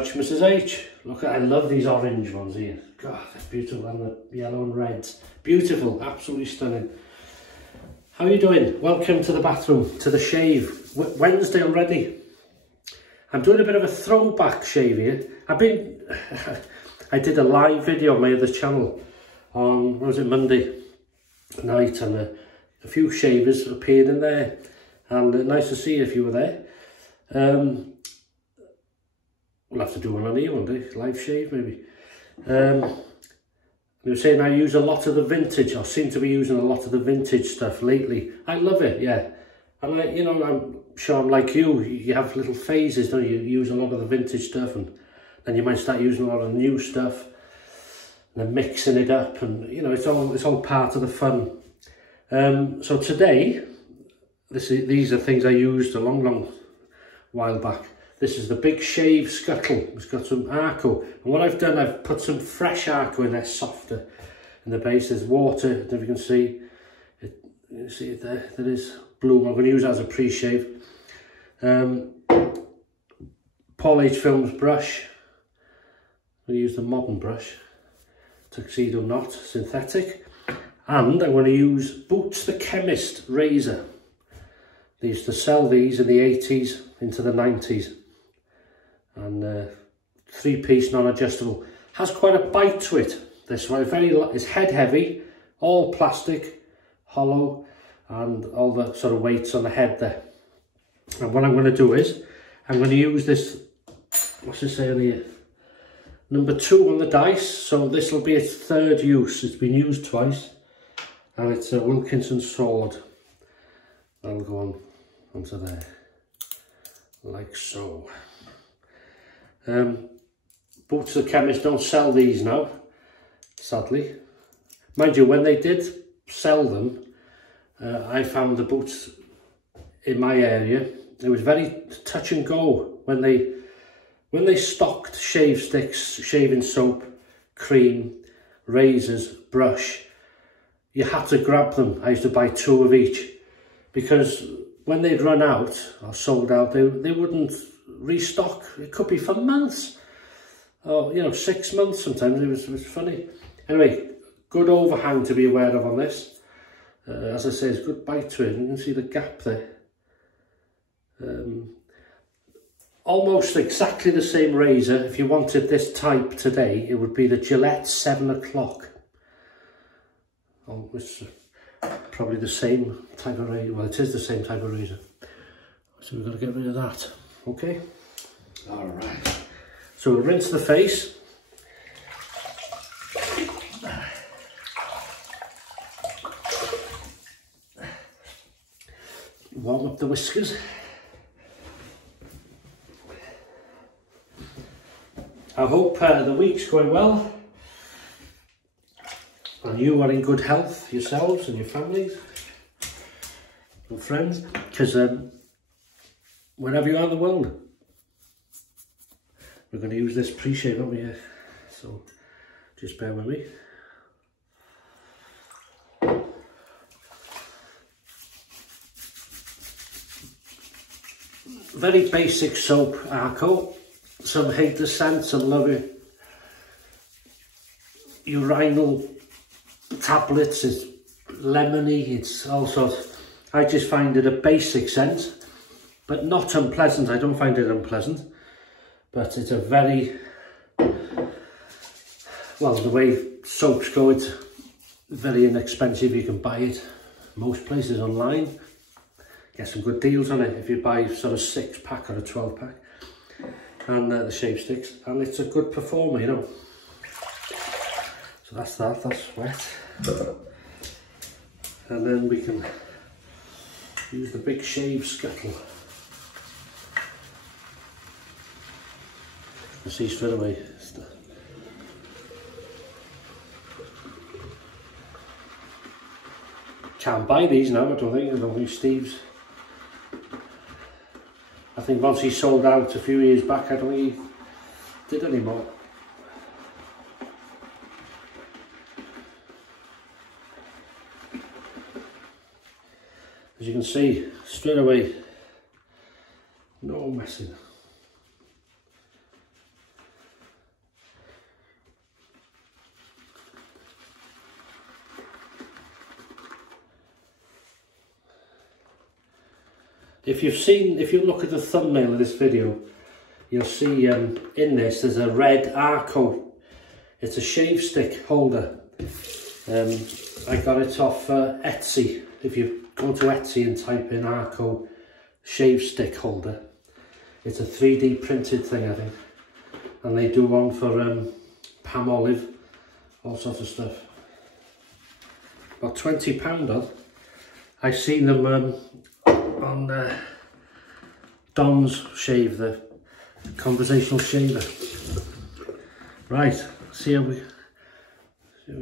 much, Mrs. H. Look, I love these orange ones here. God, they're beautiful, and the yellow and reds. Beautiful, absolutely stunning. How are you doing? Welcome to the bathroom, to the shave. Wednesday already. I'm doing a bit of a throwback shave here. I did a live video on my other channel on, what was it, Monday night, and a few shavers appeared in there, and nice to see you if you were there. We'll have to do one on here one day, live shave maybe. They were saying I use a lot of the vintage, I seem to be using a lot of the vintage stuff lately. I love it, yeah. And you know, I'm sure I'm like you have little phases, don't you? You use a lot of the vintage stuff, and then you might start using a lot of the new stuff, and then mixing it up, and you know, it's all part of the fun. So today, these are things I used a long while back. This is the Big Shave Scuttle. It's got some Arko, and what I've done, I've put some fresh Arko in there, softer in the base. There's water, if you can see it. You see it there. There is blue. I'm going to use that as a pre-shave. PaulHFilms brush. I'm going to use the modern brush, tuxedo knot, synthetic, and I'm going to use Boots the Chemist razor. They used to sell these in the 80s into the 90s, and 3-piece non-adjustable. Has quite a bite to it. This one, it's head heavy, all plastic, hollow, and all the sort of weights on the head there. And what I'm going to do is, I'm going to use this, what's it say on here? Number 2 on the dice. So this will be its 3rd use. It's been used twice, and it's a Wilkinson sword. That'll go on onto there, like so. Boots the Chemist don't sell these now, sadly. Mind you, when they did sell them, I found the boots in my area, it was very touch and go. When they stocked shave sticks, shaving soap, cream, razors, brush, you had to grab them. I used to buy 2 of each, because when they'd run out or sold out, they wouldn't restock. It could be for months, or you know, 6 months sometimes. It was funny. Anyway, good overhang to be aware of on this. As I say, it's a good bite to it. You can see the gap there. Almost exactly the same razor. If you wanted this type today, it would be the Gillette 7 o'clock. Oh, it's probably the same type of razor. Well, it is the same type of razor. So we've got to get rid of that. Okay. All right. So we'll rinse the face. Warm up the whiskers. I hope the week's going well, and you are in good health yourselves and your families and friends, because wherever you are in the world, we're going to use this pre-shave over here, so just bear with me. Very basic soap, Arko. Some hate the scent, some love it. Urinal tablets, it's lemony, it's all sorts. I just find it a basic scent, but not unpleasant. I don't find it unpleasant, but it's a very, well, the way soaps go, it's very inexpensive. You can buy it most places online. Get some good deals on it if you buy sort of 6-pack or a 12-pack. And the shave sticks, and it's a good performer, you know. So that's wet. And then we can use the Big Shave Scuttle. You see straight away. Can't buy these now, I don't think Steve's. I think once he sold out a few years back, I don't think he did anymore. As you can see, straight away, no messing. if you look at the thumbnail of this video, you'll see in this there's a red Arko. It's a shave stick holder. I got it off Etsy. If you go to Etsy and type in Arko shave stick holder, it's a 3D printed thing, I think. And they do one for Palmolive, all sorts of stuff. About £20 on. I've seen them on Don's Shave, the conversational shaver. Right, see how we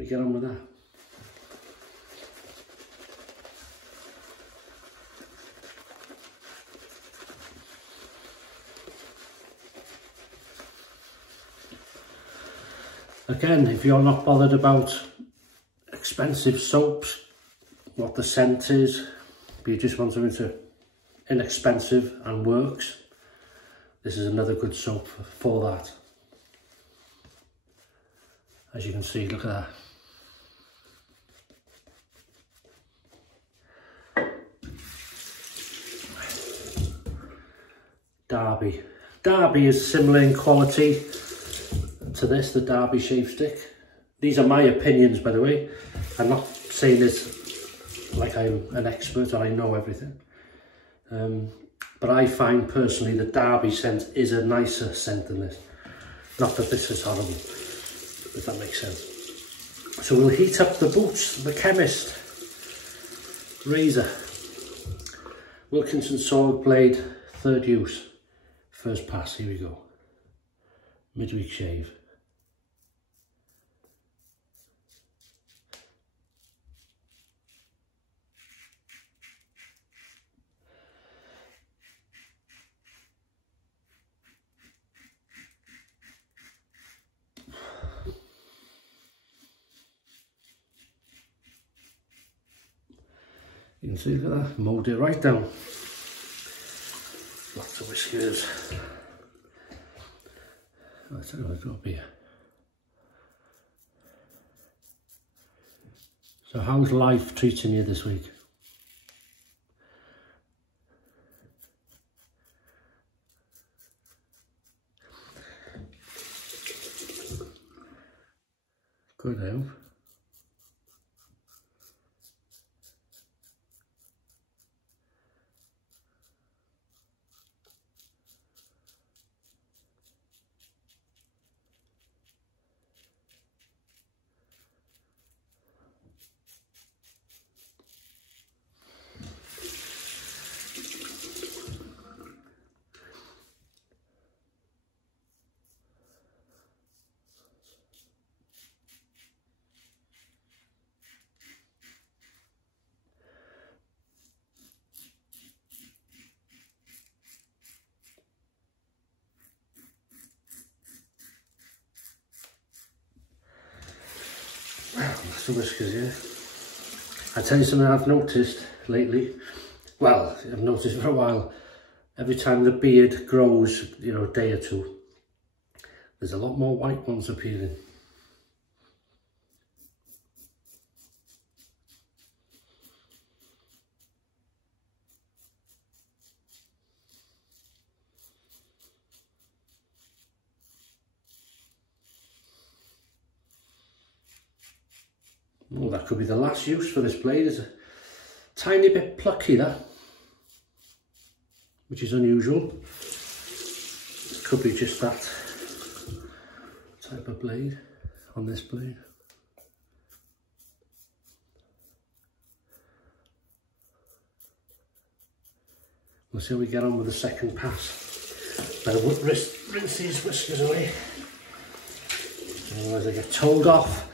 get on with that. Again, if you're not bothered about expensive soaps, what the scent is, but you just want something inexpensive and works, this is another good soap for that. As you can see, look at that. Derby is similar in quality to this, the Derby shave stick. These are my opinions, by the way. I'm not saying this like I'm an expert or I know everything. But I find personally the Derby scent is a nicer scent than this. Not that this is horrible, if that makes sense. So we'll heat up the boots, the Chemist razor. Wilkinson saw blade, 3rd use, first pass, here we go. Midweek shave. You can see, look at that, mowed it right down. Lots of whiskers. Let's have a drop here. So how's life treating you this week? Good, I hope. That's the whiskers, yeah. I tell you something I've noticed lately. Well, I've noticed for a while. Every time the beard grows, you know, a day or two, there's a lot more white ones appearing. Oh, that could be the last use for this blade. It's a tiny bit plucky, that, which is unusual. It could be just that type of blade on this blade. We'll see how we get on with the second pass. Better rinse these whiskers away, otherwise they get told off.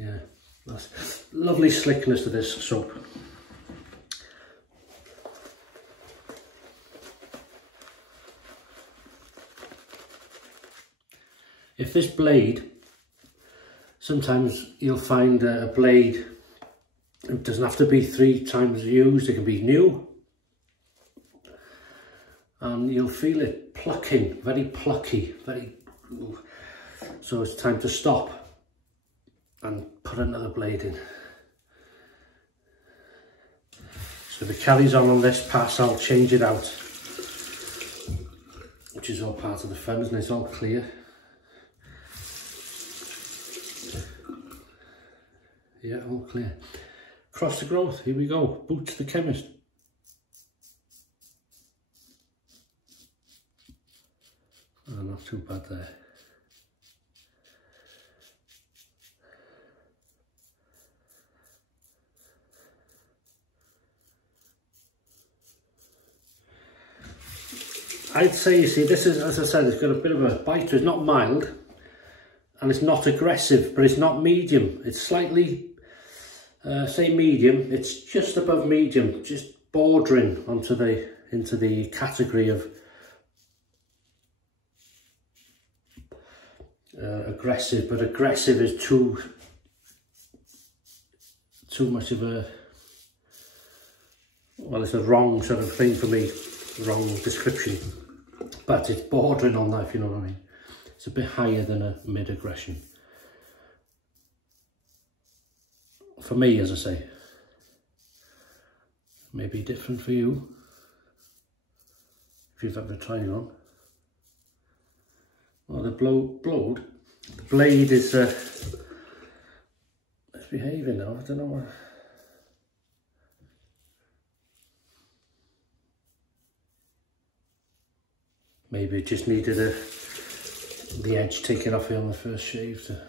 Yeah, that's lovely slickness to this soap. If this blade, sometimes you'll find a blade, it doesn't have to be 3 times used, it can be new. And you'll feel it plucking, very plucky, so it's time to stop. and put another blade in. So if it carries on this pass, I'll change it out, which is all part of the fun, isn't it? It's all clear. Yeah, all clear. Across the growth, here we go. Boots the Chemist. Oh, not too bad there. I'd say, you see, this is, as I said, it's got a bit of a bite to it. It's not mild, and it's not aggressive, but it's not medium. It's slightly, say medium, it's just above medium, just bordering onto into the category of aggressive, but aggressive is too much of a, well, it's a wrong sort of thing for me, wrong description, but it's bordering on that, if you know what I mean. It's a bit higher than a mid-aggression. For me, as I say, maybe different for you, if you've ever tried it on. Well, the blade is, it's behaving now, I don't know what. Maybe it just needed the edge taken off it on the first shave to...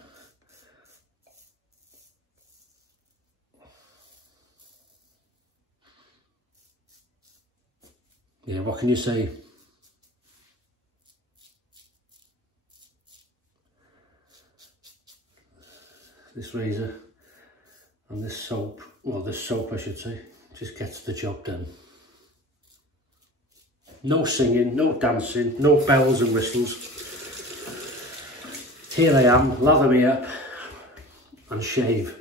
Yeah, what can you say? This razor and this soap, well, this soap I should say, just gets the job done. No singing, no dancing, no bells and whistles. Here I am, lather me up and shave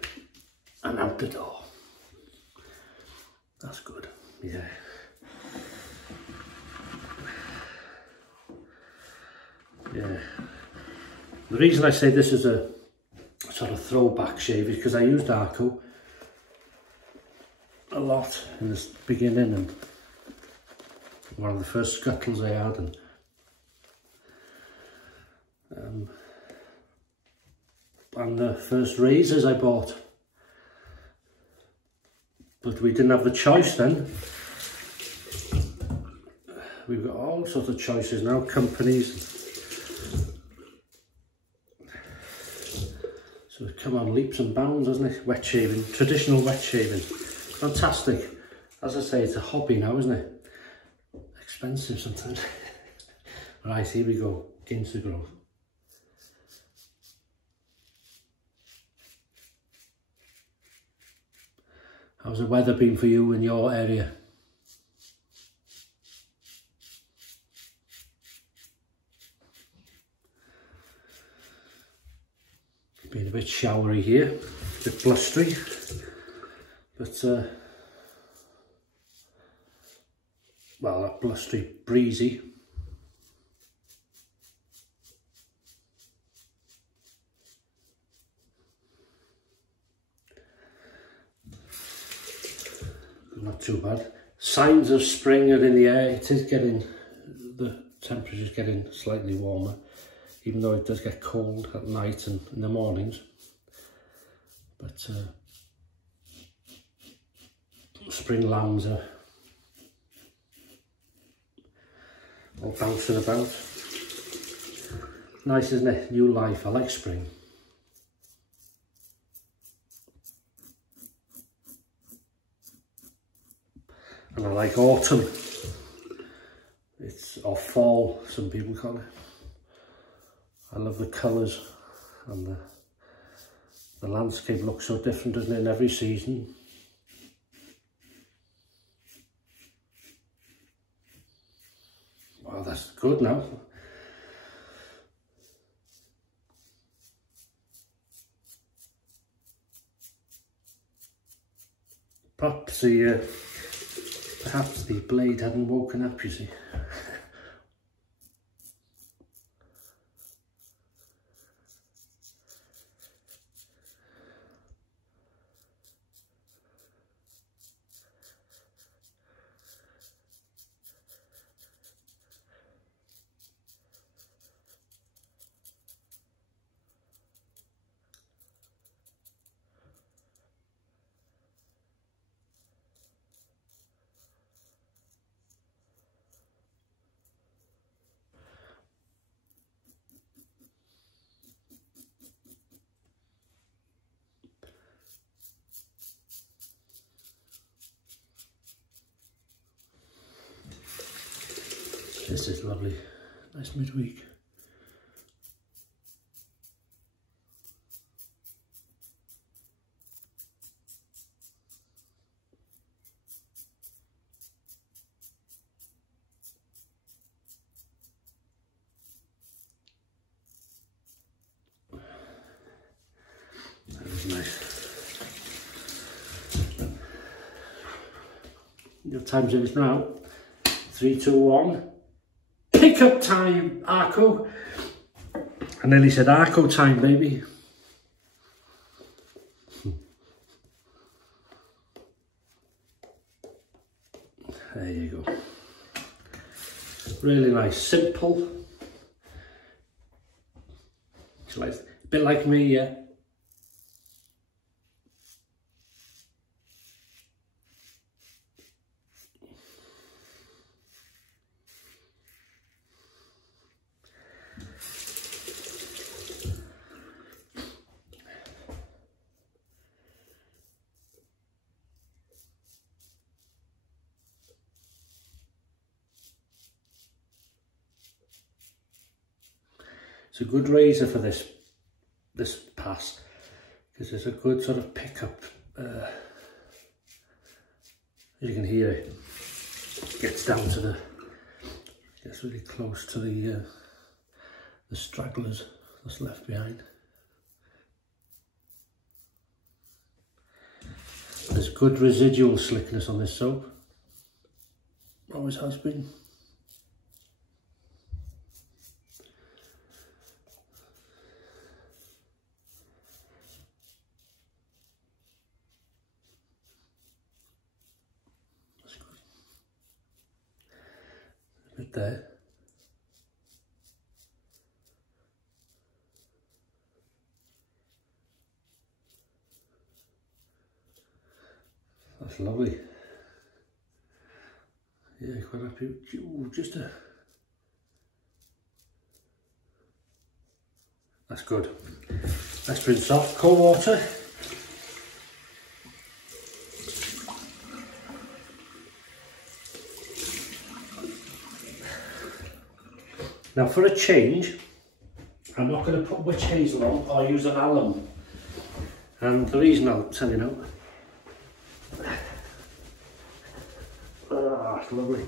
and out the door. That's good, yeah. Yeah. The reason I say this is a sort of throwback shave is because I used Arko a lot in the beginning, and one of the first scuttles I had, and the first razors I bought. But we didn't have the choice then. We've got all sorts of choices now, companies. So it's come on leaps and bounds, hasn't it? Wet shaving, traditional wet shaving. Fantastic. As I say, it's a hobby now, isn't it? Expensive sometimes. Right, here we go, into the growth. How's the weather been for you in your area? Been a bit showery here, a bit blustery, but well, not blustery, breezy. Not too bad. Signs of spring are in the air. It is getting, the temperature is getting slightly warmer, even though it does get cold at night and in the mornings. But spring lambs are all bouncing about. Nice, isn't it? New life. I like spring. And I like autumn. It's, or fall, some people call it. I love the colours, and the landscape looks so different, doesn't it, in every season. Wow, that's good now. Perhaps the blade hadn't woken up, you see. This is lovely. Nice midweek. That was nice. Your time's in now. 3, 2, 1. Pickup time, Arko. I nearly said Arko time, baby. There you go. Really nice, simple. It's like, a bit like me, yeah. It's a good razor for this pass because it's a good sort of pickup. As you can hear, it gets down to gets really close to the stragglers that's left behind. There's good residual slickness on this soap. Always has been. Right there. That's lovely. Yeah, quite happy. Ooh, just a. That's good. Let's rinse off. Cold water. Now for a change, I'm not going to put witch hazel on or use an alum. And the reason I'll tell you now. Ah, it's lovely.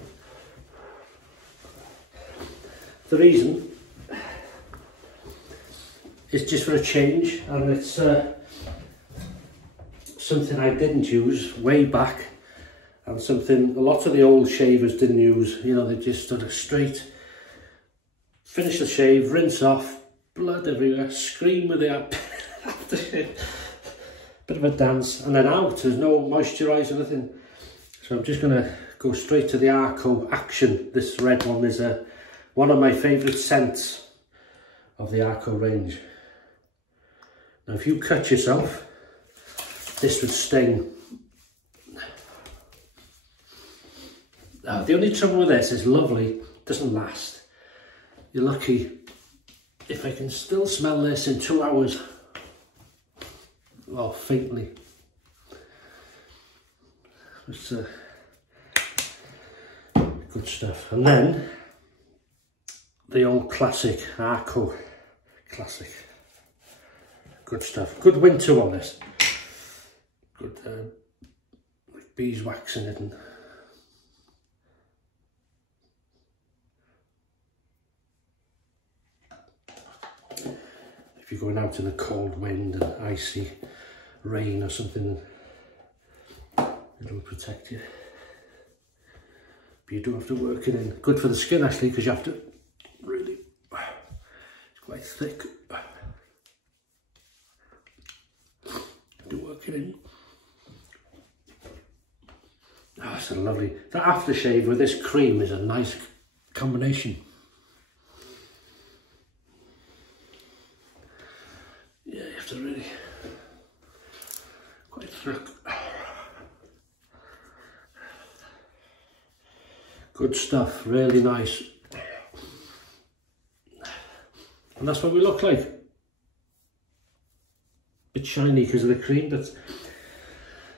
The reason is just for a change, and it's something I didn't use way back, and something a lot of the old shavers didn't use. You know, they just sort of straight. Finish the shave, rinse off, blood everywhere, scream with it aftershave. Bit of a dance, and then out. There's no moisturiser, nothing. So I'm just going to go straight to the Arko Action. This red one is one of my favourite scents of the Arko range. Now if you cut yourself, this would sting. Now the only trouble with this is lovely, it doesn't last. You're lucky if I can still smell this in 2 hours. Well, faintly. It's good stuff. And then the old classic Arko classic. Good stuff. Good winter on this. Good like beeswax in it. And if you're going out in a cold wind and icy rain or something, it'll protect you. But you do have to work it in. Good for the skin actually, because you have to really, it's quite thick. To work it in. Oh, it's a lovely, the aftershave with this cream is a nice combination. Yeah, you have to really, quite thick. Good stuff, really nice. And that's what we look like. Bit shiny because of the cream, but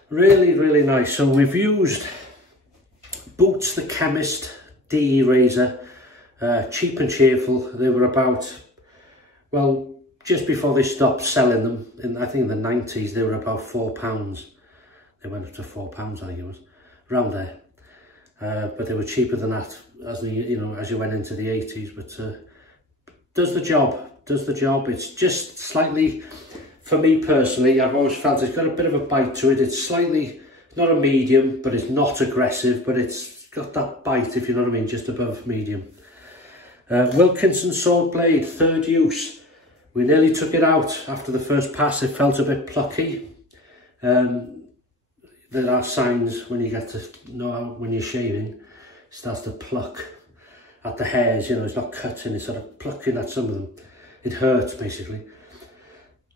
really, really nice. So we've used Boots the Chemist DE razor, cheap and cheerful. They were about, well, just before they stopped selling them, I think in the 90s, they were about £4. They went up to £4, I think it was, around there. But they were cheaper than that as you went into the 80s. But does the job. It's just slightly, for me personally, I've always felt it's got a bit of a bite to it. It's slightly, not a medium, but it's not aggressive, but it's got that bite, if you know what I mean, just above medium. Wilkinson sword blade, third use. We nearly took it out after the first pass. It felt a bit plucky. There are signs when you get to know how, when you're shaving, it starts to pluck at the hairs, you know, it's not cutting, it's sort of plucking at some of them. It hurts basically.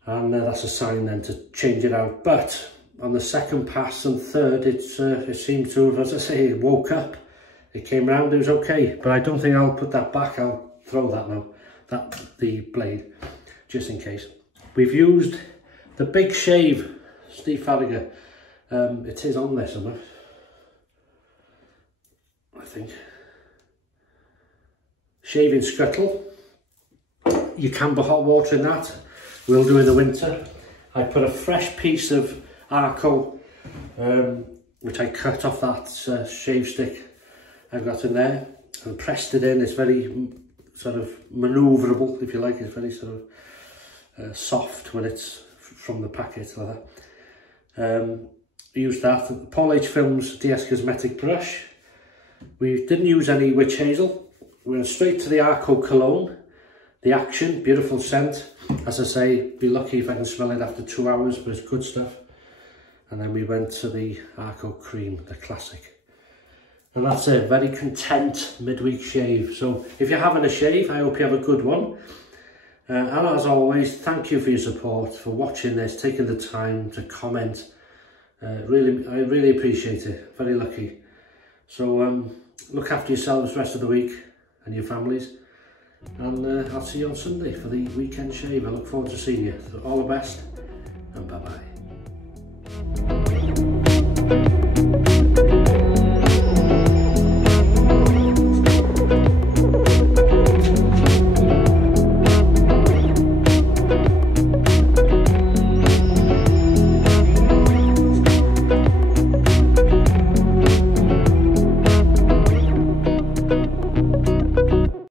And that's a sign then to change it out. But on the second pass and third, it seemed to have, as I say, it woke up. It came round, it was okay. But I don't think I'll put that back, I'll throw that now, the blade, just in case. We've used the Big Shave, Steve Farragher. It is on there somewhere, I think. Shaving Scuttle. You can put hot water in that. We'll do in the winter. I put a fresh piece of Arko, which I cut off that shave stick I've got in there, and pressed it in. It's very sort of manoeuvrable, if you like. It's very sort of soft when it's from the packet like that. Used that. PaulHFilms DS Cosmetic brush. We didn't use any witch hazel. We went straight to the Arko Cologne. The Action, beautiful scent. As I say, be lucky if I can smell it after 2 hours, but it's good stuff. And then we went to the Arko Cream, the classic. And that's it, very content midweek shave. So if you're having a shave, I hope you have a good one. And as always, thank you for your support, for watching this, taking the time to comment. I really appreciate it, very lucky. So look after yourselves the rest of the week and your families. And I'll see you on Sunday for the weekend shave. I look forward to seeing you. So all the best and bye-bye.